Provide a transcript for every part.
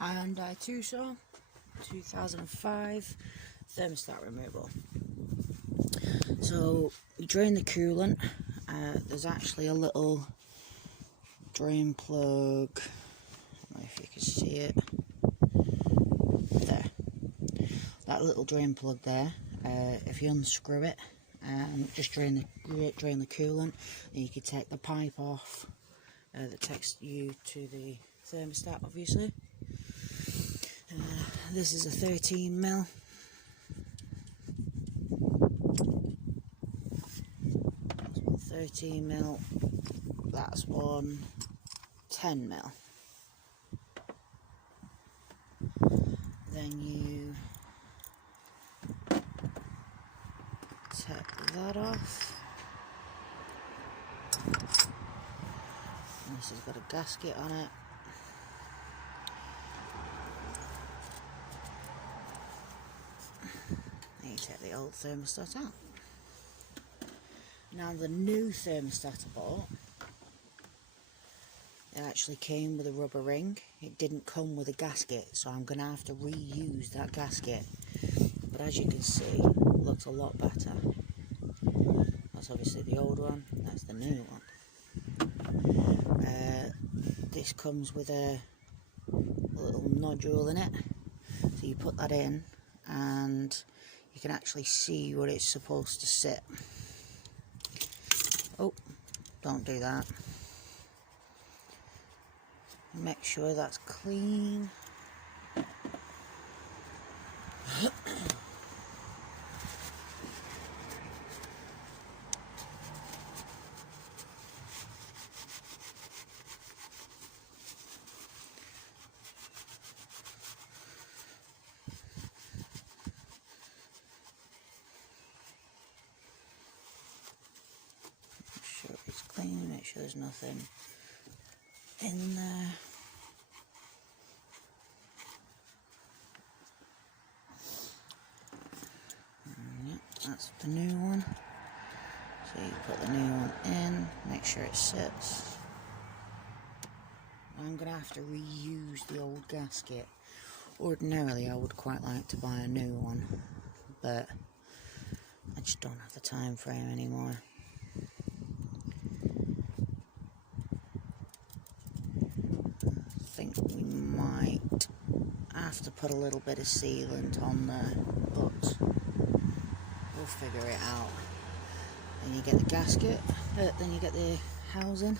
Hyundai Tucson 2005 thermostat removal. So you drain the coolant. There's actually a little drain plug. I don't know if you can see it. There. That little drain plug there. If you unscrew it, just drain the coolant, and you can take the pipe off that takes you to the thermostat, obviously. This is a 13mm. That's one 13mm. That's one 10mm. Then you take that off. And this has got a gasket on it. And you take the old thermostat out. Now the new thermostat I bought, it actually came with a rubber ring. It didn't come with a gasket, so I'm going to have to reuse that gasket. But as you can see, it looks a lot better. That's obviously the old one, that's the new one. This comes with a little nodule in it, so you put that in and you can actually see where it's supposed to sit. Oh, don't do that. Make sure that's clean. Make sure it's clean, make sure there's nothing in there. Yep, that's the new one. So you put the new one in, make sure it sits. I'm going to have to reuse the old gasket. Ordinarily I would quite like to buy a new one, but I just don't have the time frame anymore. I think we might have to put a little bit of sealant on there, but we'll figure it out. Then you get the gasket, then you get the housing.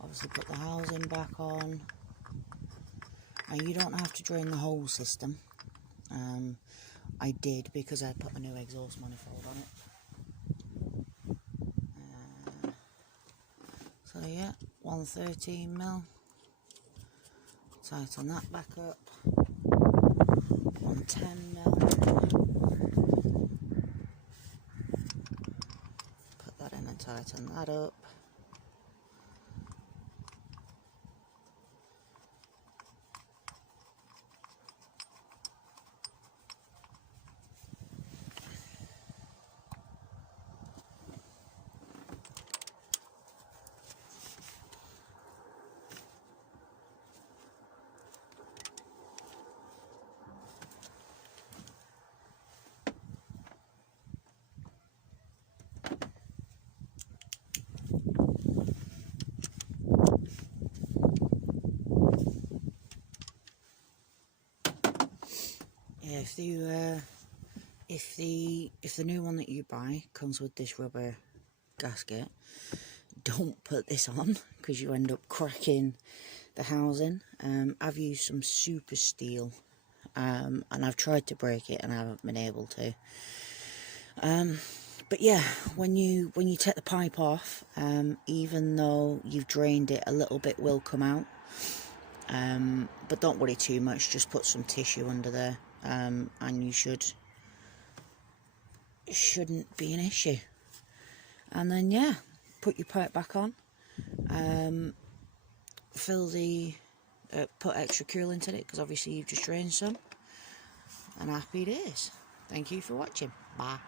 Obviously put the housing back on. And you don't have to drain the whole system. I did because I put a new exhaust manifold on it. So yeah, 113mm. Tighten that back up. 110mm. Put that in and tighten that up. Yeah, if the new one that you buy comes with this rubber gasket, don't put this on because you end up cracking the housing. I've used some super steel, and I've tried to break it and I haven't been able to. But yeah, when you take the pipe off, even though you've drained it, a little bit will come out. But don't worry too much, just put some tissue under there, and you shouldn't be an issue. And then yeah, put your pipe back on, put extra coolant in it because obviously you've just drained some, and happy days. Thank you for watching. Bye.